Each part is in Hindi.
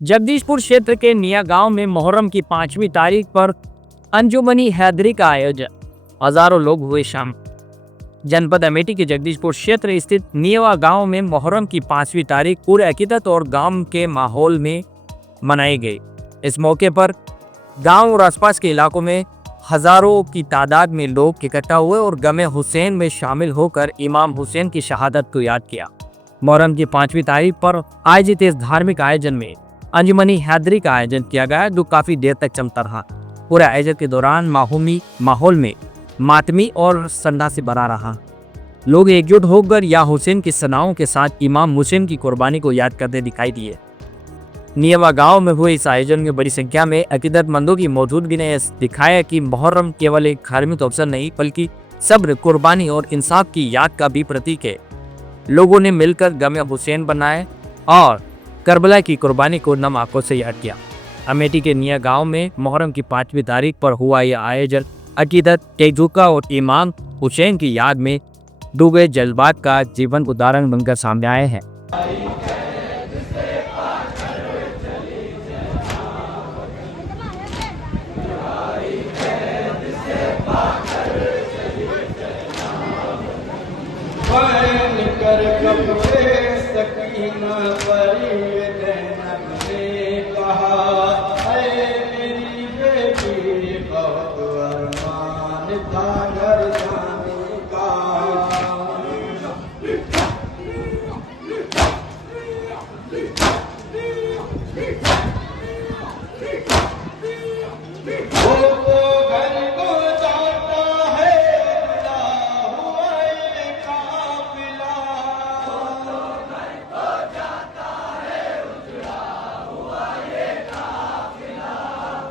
जगदीशपुर क्षेत्र के निया गांव में मुहर्रम की 5वीं तारीख पर अंजुमनी हैदरी का आयोजन, हजारों लोग हुए शामिल। जनपद अमेठी के जगदीशपुर क्षेत्र स्थित निया गांव में मुहर्रम की 5वीं तारीख पूरे अकीदत और गांव के माहौल में मनाई गई। इस मौके पर गांव और आसपास के इलाकों में हजारों की तादाद में लोग इकट्ठा हुए और गमे हुसैन में शामिल होकर इमाम हुसैन की शहादत को याद किया। मुहर्रम की 5वीं तारीख पर आयोजित इस धार्मिक आयोजन में अंजुमनी हैदरी का आयोजन किया गया, जो काफी देर तक चलता रहा। पूरे आयोजन के दौरान माहौल में मातमी और श्रद्धा से भरा रहा। लोग एकजुट होकर या हुसैन की सनाओं के साथ इमाम हुसैन की कुर्बानी को याद करते दिखाई दिए। नियवा गांव में हुए इस आयोजन में बड़ी संख्या में अकीदतमंदों की मौजूदगी ने दिखाया कि मुहर्रम केवल एक धार्मिक अवसर नहीं, बल्कि सब्र, कुर्बानी और इंसाफ की याद का भी प्रतीक है। लोगों ने मिलकर गमे हुसैन बनाए और करबला की कुर्बानी को नम आंखों से याद किया। अमेठी के निया गांव में मुहर्रम की 5वीं तारीख पर हुआ यह आयोजन अकीदत, तेजुका और इमाम हुसैन की याद में डूबे जज्बात का जीवन उदाहरण बनकर सामने आए हैं। कर कपड़े सकीना परी दैनब ने कहा, अरे मेरी बेटी बहुत अरमान था घर जाने का।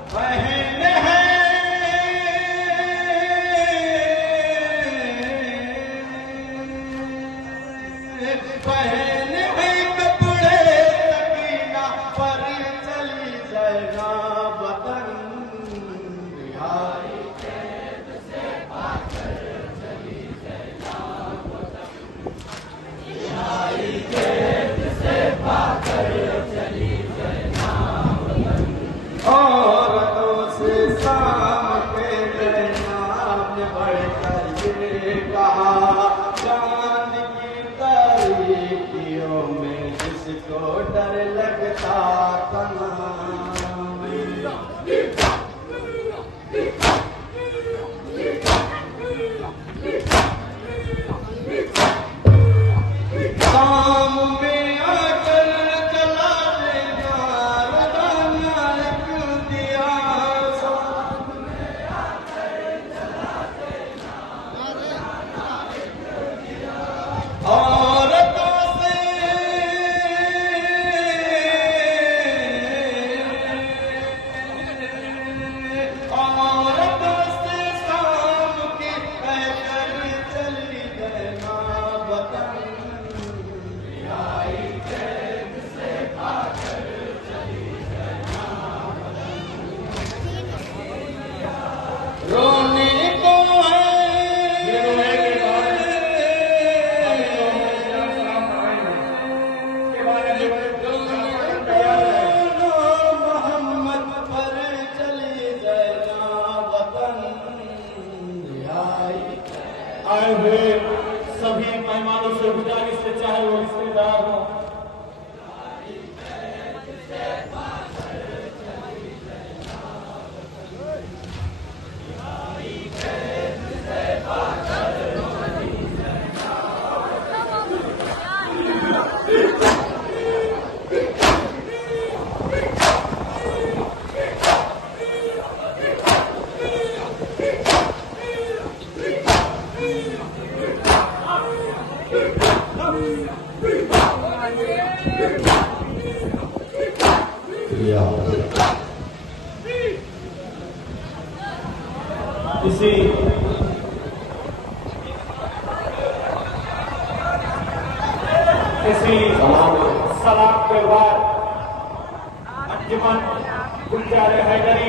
पहने हैं कपड़े सकीना पर चली जाएगा वतन, बिहारी कैद से पाकर चली जाएगा वतन, बिहारी कैद से पाकर चली जाएगा वतन। औरतों से शाम के जैनाब ने बढ़कर ये कहा, में जिसको डर लगता तना। शाम में आकर चला देगा रवाना लिख दिया, शाम में आकर चला देगा रवाना लिख दिया। आए हुए सभी मेहमानों से गुजारिश से, चाहे वो रिश्तेदार हो, इसी सलाम के बाद अंजुमन हैदरी